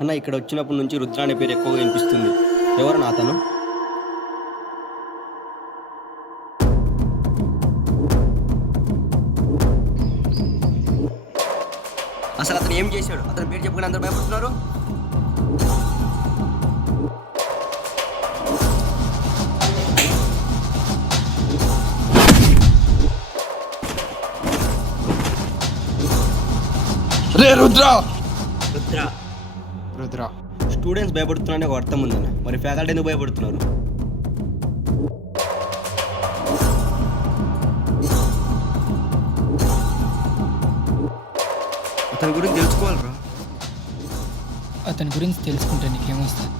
అన్న ఇక్కడ వచ్చినప్పటి నుంచి రుద్ర అనే పేరు ఎక్కువగా వినిపిస్తుంది. ఎవరన్నా అతను? అసలు అతను ఏం చేశాడు? అతని పేరు చెప్పుకుని అందరూ భయపడుతున్నారు. రే రుద్ర! రుద్ర రుద్ర స్టూడెంట్స్ భయపడుతున్నారని ఒక అర్థం ఉందన్న. మరి ఫ్యాకల్టీ ఎందుకు భయపడుతున్నారు? అతని గురించి తెలుసుకోవాలరా. అతని గురించి తెలుసుకుంటే నీకేమొస్తుంది?